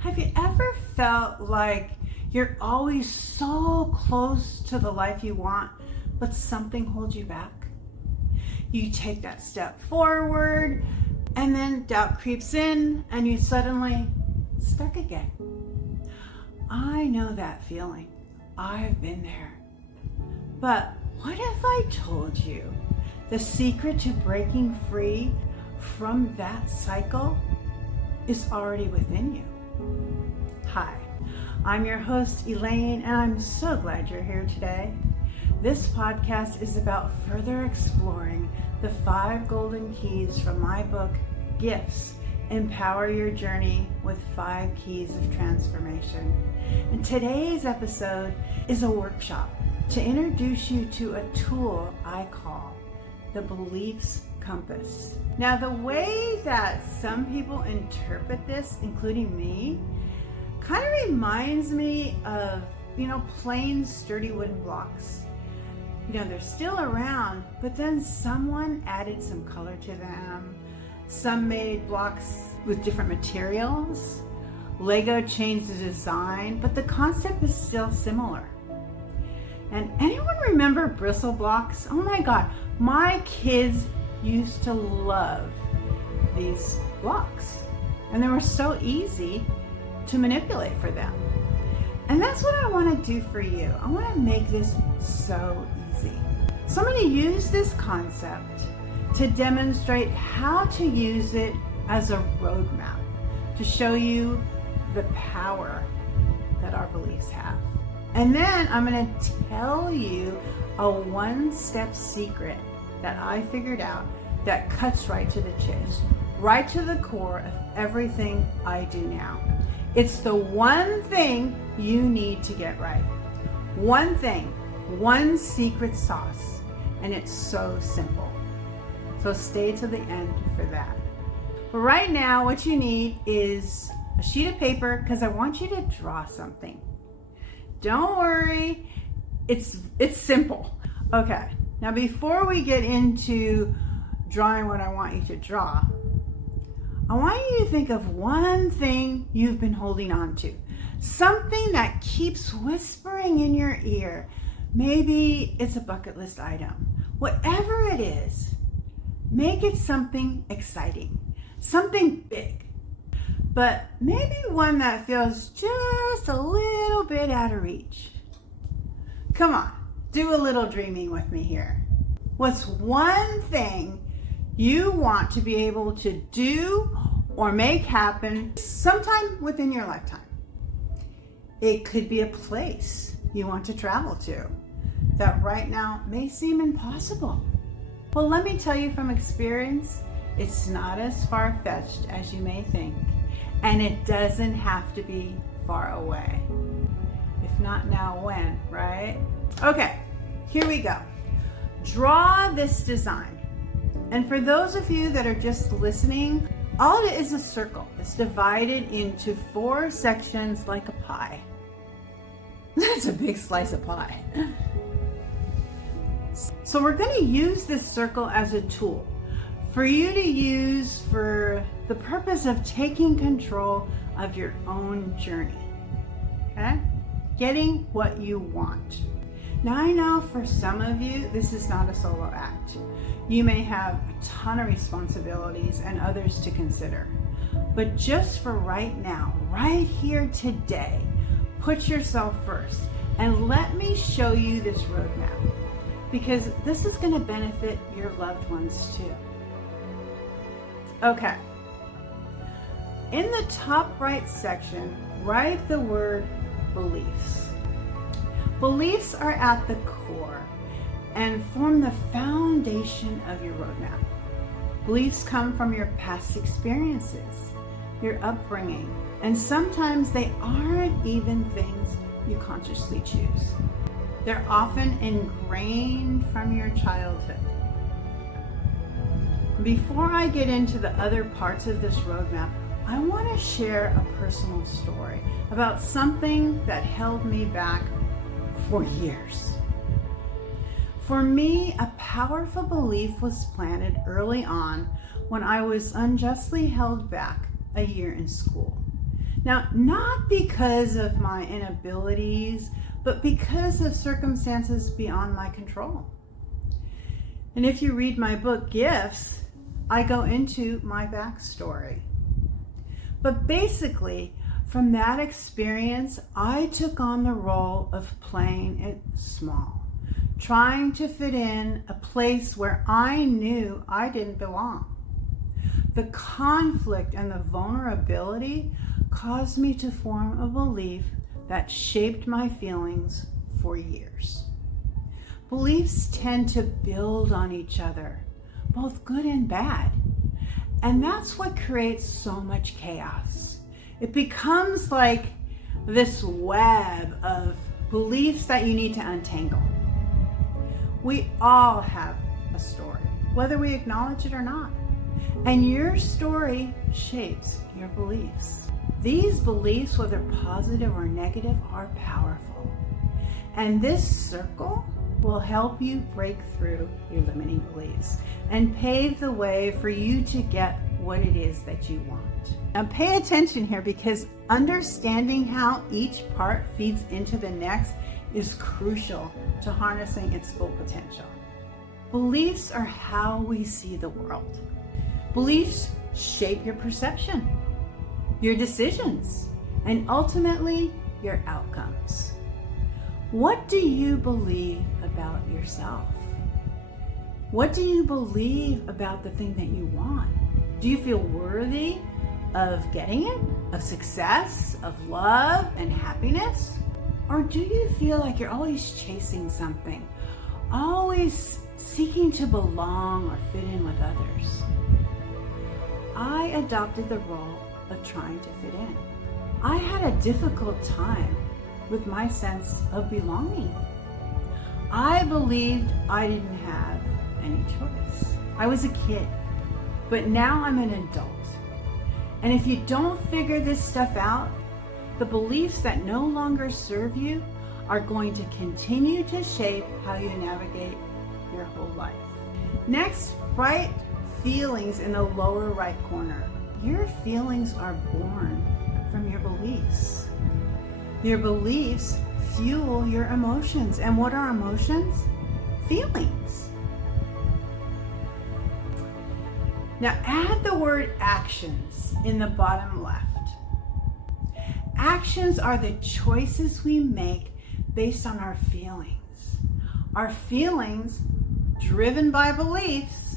Have you ever felt like you're always so close to the life you want, but something holds you back? You take that step forward, and then doubt creeps in, and you suddenly stuck again. I know that feeling. I've been there. But what if I told you the secret to breaking free from that cycle is already within you? Hi, I'm your host, Elaine, and I'm so glad you're here today. This podcast is about further exploring the 5 golden keys from my book, Gifts, Empower Your Journey with 5 Keys of Transformation. And today's episode is a workshop to introduce you to a tool I call the beliefs compass. Now, the way that some people interpret this, including me, kind of reminds me of, plain sturdy wooden blocks. They're still around, but then someone added some color to them. Some made blocks with different materials. Lego changed the design, but the concept is still similar. And anyone remember bristle blocks? Oh my God, my kids used to love these blocks. And they were so easy to manipulate for them. And that's what I want to do for you. I want to make this so easy. So I'm going to use this concept to demonstrate how to use it as a roadmap to show you the power that our beliefs have. And then I'm going to tell you a one-step secret that I figured out that cuts right to the chase, right to the core of everything I do now. It's the one thing you need to get right. One thing, one secret sauce, and it's so simple. So stay to the end for that. But right now, what you need is a sheet of paper, because I want you to draw something. Don't worry, it's simple. Okay, now before we get into drawing what I want you to draw, I want you to think of one thing you've been holding on to. Something that keeps whispering in your ear. Maybe it's a bucket list item. Whatever it is, make it something exciting, something big. But maybe one that feels just a little bit out of reach. Come on, do a little dreaming with me here. What's one thing you want to be able to do or make happen sometime within your lifetime? It could be a place you want to travel to that right now may seem impossible. Well, let me tell you from experience, it's not as far-fetched as you may think. And it doesn't have to be far away. If not now, when, right? Okay, here we go. Draw this design. And for those of you that are just listening, all it is a circle. It's divided into 4 sections like a pie. That's a big slice of pie. So we're going to use this circle as a tool for you to use for the purpose of taking control of your own journey, okay? Getting what you want. Now I know for some of you, this is not a solo act. You may have a ton of responsibilities and others to consider. But just for right now, right here today, put yourself first and let me show you this roadmap, because this is going to benefit your loved ones too. Okay, in the top right section, write the word beliefs. Beliefs are at the core and form the foundation of your roadmap. Beliefs come from your past experiences, your upbringing, and sometimes they aren't even things you consciously choose. They're often ingrained from your childhood. Before I get into the other parts of this roadmap, I want to share a personal story about something that held me back for years. For me, a powerful belief was planted early on when I was unjustly held back a year in school. Now, not because of my inabilities, but because of circumstances beyond my control. And if you read my book, Gifts, I go into my backstory. But basically, from that experience, I took on the role of playing it small, trying to fit in a place where I knew I didn't belong. The conflict and the vulnerability caused me to form a belief that shaped my feelings for years. Beliefs tend to build on each other, both good and bad. And that's what creates so much chaos. It becomes like this web of beliefs that you need to untangle. We all have a story, whether we acknowledge it or not. And your story shapes your beliefs. These beliefs, whether positive or negative, are powerful. And this circle will help you break through your limiting beliefs and pave the way for you to get what it is that you want. Now pay attention here, because understanding how each part feeds into the next is crucial to harnessing its full potential. Beliefs are how we see the world. Beliefs shape your perception, your decisions, and ultimately your outcomes. What do you believe about yourself? What do you believe about the thing that you want? Do you feel worthy of getting it, of success, of love and happiness? Or do you feel like you're always chasing something, always seeking to belong or fit in with others? I adopted the role of trying to fit in. I had a difficult time with my sense of belonging. I believed I didn't have any choice. I was a kid, but now I'm an adult. And if you don't figure this stuff out, the beliefs that no longer serve you are going to continue to shape how you navigate your whole life. Next, write feelings in the lower right corner. Your feelings are born from your beliefs. Your beliefs fuel your emotions. And what are emotions? Feelings. Now add the word actions in the bottom left. Actions are the choices we make based on our feelings. Our feelings, driven by beliefs,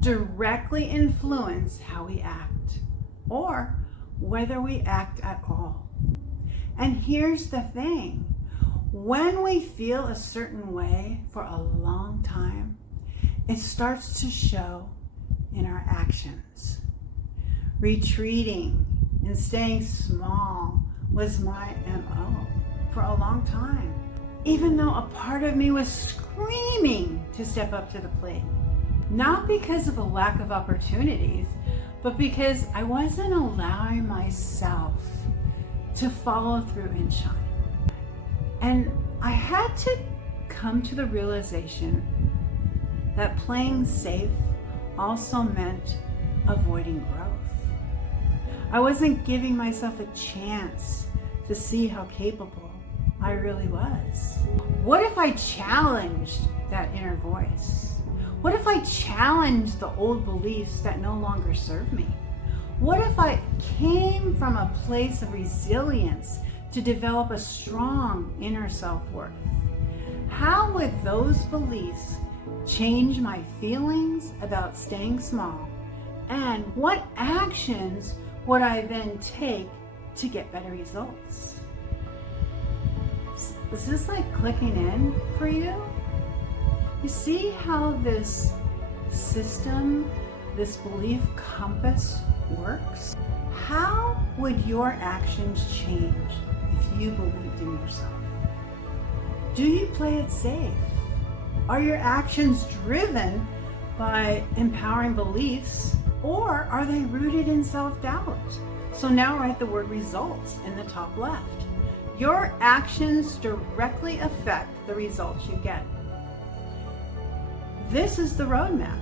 directly influence how we act, or whether we act at all. And here's the thing. When we feel a certain way for a long time, it starts to show in our actions. Retreating and staying small was my MO for a long time, even though a part of me was screaming to step up to the plate. Not because of a lack of opportunities, but because I wasn't allowing myself to follow through and shine. And I had to come to the realization that playing safe also meant avoiding growth. I wasn't giving myself a chance to see how capable I really was. What if I challenged that inner voice? What if I challenged the old beliefs that no longer serve me? What if I came from a place of resilience to develop a strong inner self-worth? How would those beliefs change my feelings about staying small? And what actions would I then take to get better results? Is this like clicking in for you? You see how this system, this belief compass works? How would your actions change if you believed in yourself? Do you play it safe? Are your actions driven by empowering beliefs, or are they rooted in self-doubt? So now write the word results in the top left. Your actions directly affect the results you get. This is the roadmap.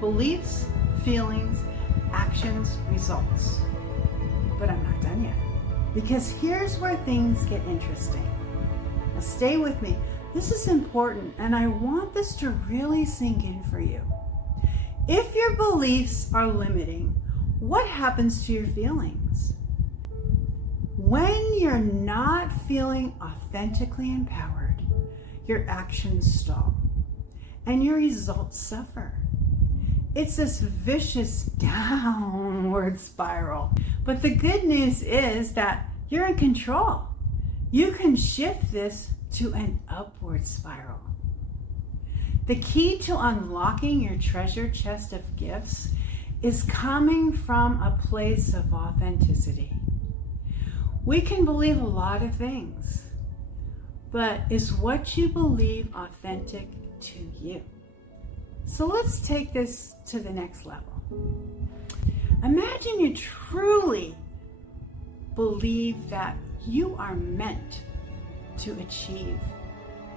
Beliefs, feelings, actions, results. But I'm not done yet. because here's where things get interesting. Now stay with me. This is important, and I want this to really sink in for you. If your beliefs are limiting, what happens to your feelings? When you're not feeling authentically empowered, your actions stall and your results suffer. It's this vicious downward spiral. But the good news is that you're in control. You can shift this to an upward spiral. The key to unlocking your treasure chest of gifts is coming from a place of authenticity. We can believe a lot of things, but is what you believe authentic to you? So let's take this to the next level. Imagine you truly believe that you are meant to achieve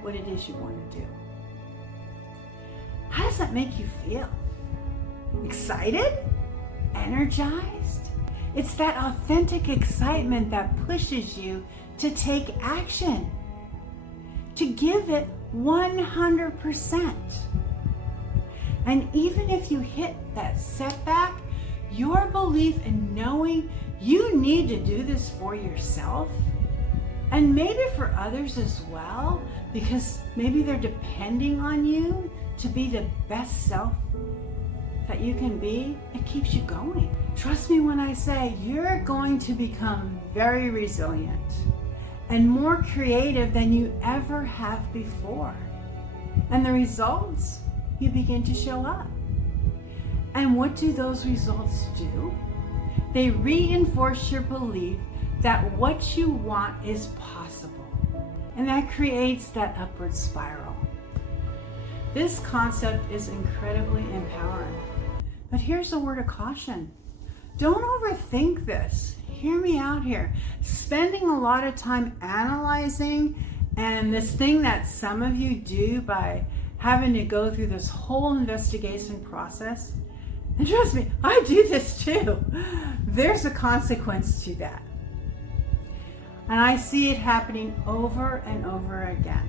what it is you want to do. How does that make you feel? Excited? Energized? It's that authentic excitement that pushes you to take action, to give it 100%. And even if you hit that setback, your belief in knowing you need to do this for yourself, and maybe for others as well, because maybe they're depending on you to be the best self that you can be, it keeps you going. Trust me when I say you're going to become very resilient and more creative than you ever have before. And the results, you begin to show up. And what do those results do? They reinforce your belief that what you want is possible. And that creates that upward spiral. This concept is incredibly empowering. But here's a word of caution. Don't overthink this. Hear me out here. Spending a lot of time analyzing, and this thing that some of you do by having to go through this whole investigation process, and trust me, I do this too. There's a consequence to that. And I see it happening over and over again.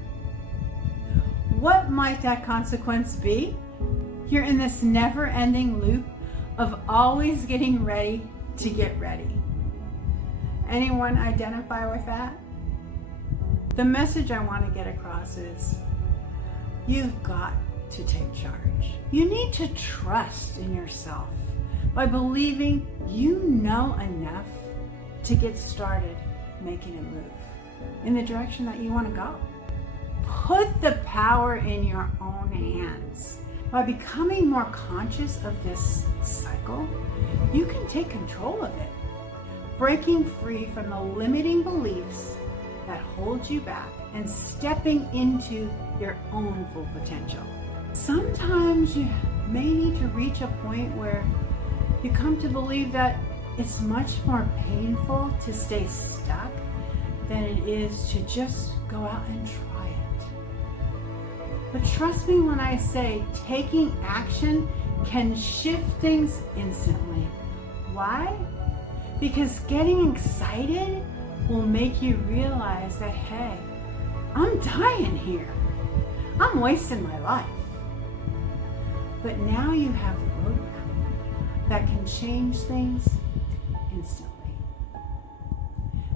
What might that consequence be? You're in this never-ending loop of always getting ready to get ready. Anyone identify with that? The message I want to get across is you've got to take charge. You need to trust in yourself by believing you know enough to get started making a move in the direction that you want to go. Put the power in your own hands. By becoming more conscious of this cycle, you can take control of it, breaking free from the limiting beliefs that hold you back and stepping into your own full potential. Sometimes you may need to reach a point where you come to believe that it's much more painful to stay stuck than it is to just go out and try it. But trust me when I say taking action can shift things instantly. Why? Because getting excited will make you realize that, hey, I'm dying here. I'm wasting my life. But now you have the roadmap that can change things instantly.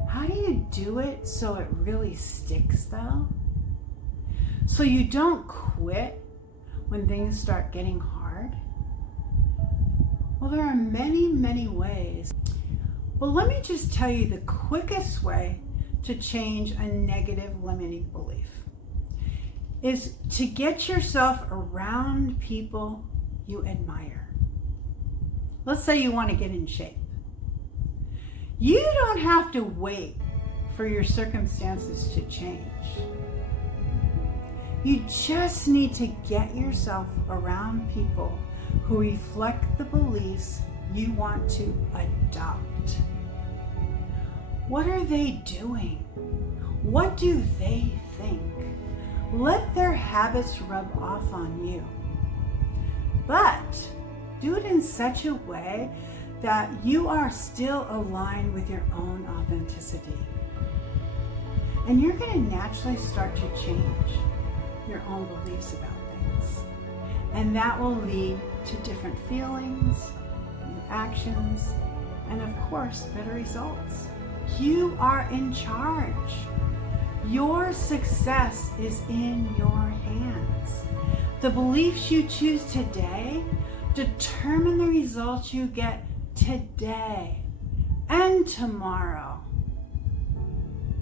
How do you do it so it really sticks though? So you don't quit when things start getting hard? Well, there are many, many ways. But let me just tell you the quickest way to change a negative limiting belief is to get yourself around people you admire. Let's say you want to get in shape. You don't have to wait for your circumstances to change. You just need to get yourself around people who reflect the beliefs you want to adopt. What are they doing? What do they think? Let their habits rub off on you. But do it in such a way that you are still aligned with your own authenticity. And you're going to naturally start to change your own beliefs about things. And that will lead to different feelings, and actions, and of course, better results. You are in charge. Your success is in your hands. The beliefs you choose today determine the results you get today and tomorrow.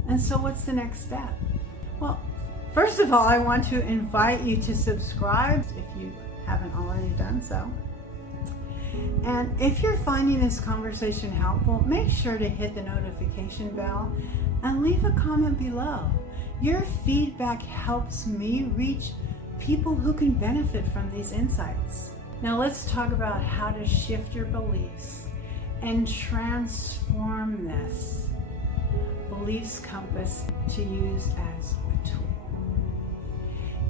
And so what's the next step? Well, first of all, I want to invite you to subscribe if you haven't already done so. And if you're finding this conversation helpful, make sure to hit the notification bell and leave a comment below. Your feedback helps me reach people who can benefit from these insights. Now let's talk about how to shift your beliefs and transform this beliefs compass to use as a tool.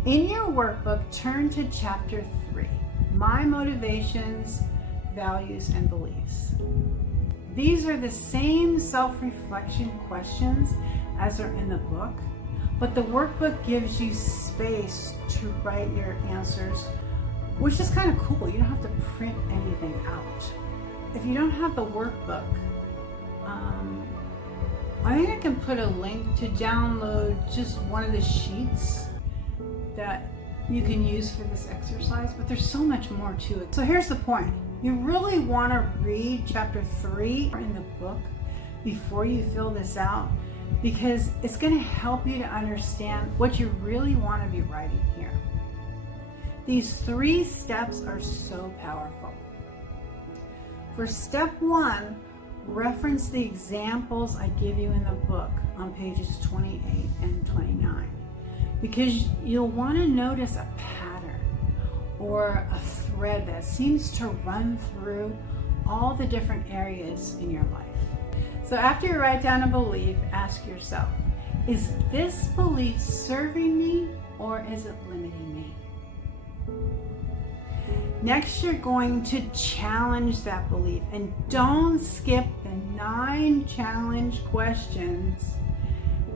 In your workbook, turn to chapter 3, My Motivations, Values, and Beliefs. These are the same self-reflection questions as are in the book, but the workbook gives you space to write your answers, which is kind of cool. You don't have to print anything out. If you don't have the workbook, I think I can put a link to download just one of the sheets that you can use for this exercise, but there's so much more to it. So here's the point. You really want to read chapter 3 in the book before you fill this out, because it's going to help you to understand what you really want to be writing here. These 3 steps are so powerful. For step 1, reference the examples I give you in the book on pages 28 and 29, because you'll want to notice a pattern or a thread that seems to run through all the different areas in your life. So after you write down a belief, ask yourself, is this belief serving me or is it limiting me? Next, you're going to challenge that belief, and don't skip the 9 challenge questions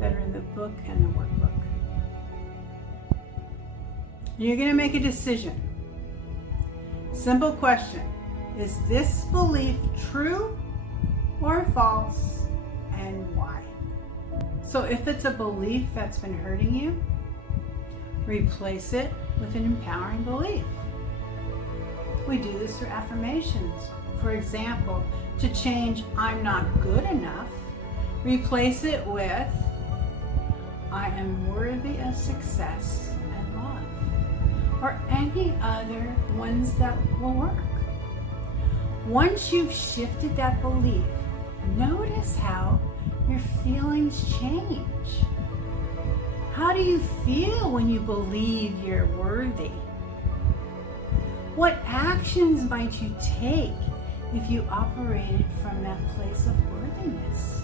that are in the book and the workbook. You're going to make a decision. Simple question. Is this belief true or false, and why? So if it's a belief that's been hurting you, replace it with an empowering belief. We do this through affirmations. For example, to change I'm not good enough, replace it with I am worthy of success and love, or any other ones that will work. Once you've shifted that belief, notice how your feelings change. How do you feel when you believe you're worthy? What actions might you take if you operated from that place of worthiness?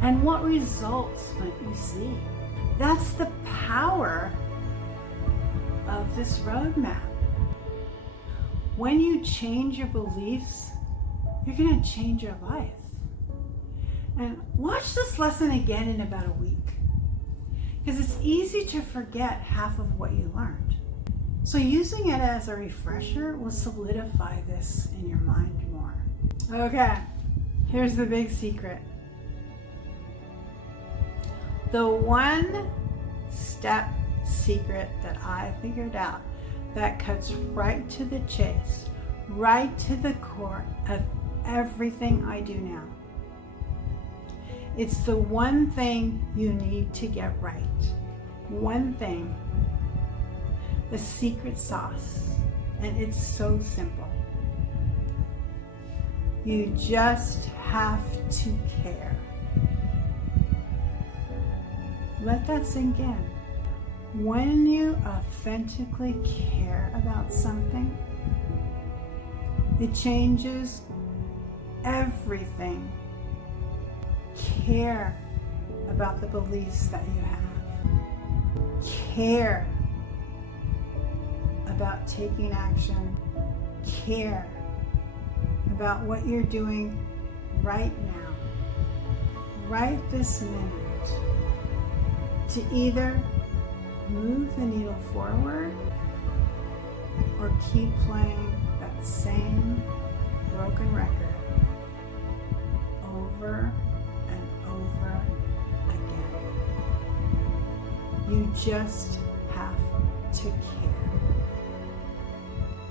And what results might you see? That's the power of this roadmap. When you change your beliefs, you're going to change your life. And watch this lesson again in about a week, because it's easy to forget half of what you learned. So using it as a refresher will solidify this in your mind more. Okay, here's the big secret. The 1-step secret that I figured out that cuts right to the chase, right to the core of everything I do now. It's the one thing you need to get right. One thing. The secret sauce. And it's so simple. You just have to care. Let that sink in. When you authentically care about something, it changes everything. Care about the beliefs that you have. Care about taking action. Care about what you're doing right now, right this minute, to either move the needle forward or keep playing that same broken record over and over again. You just have to care.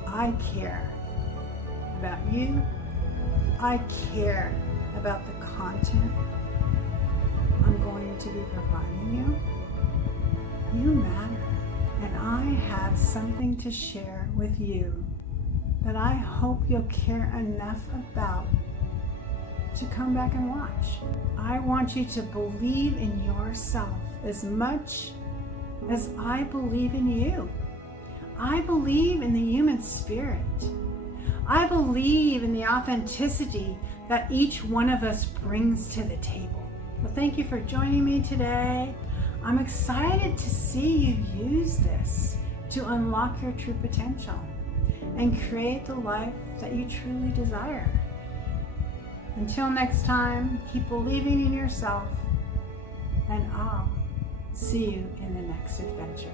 I care about you. I care about the content I'm going to be providing you. You matter. And I have something to share with you that I hope you'll care enough about to come back and watch. I want you to believe in yourself as much as I believe in you. I believe in the human spirit. I believe in the authenticity that each one of us brings to the table. Well, thank you for joining me today. I'm excited to see you use this to unlock your true potential and create the life that you truly desire. Until next time, keep believing in yourself, and I'll see you in the next adventure.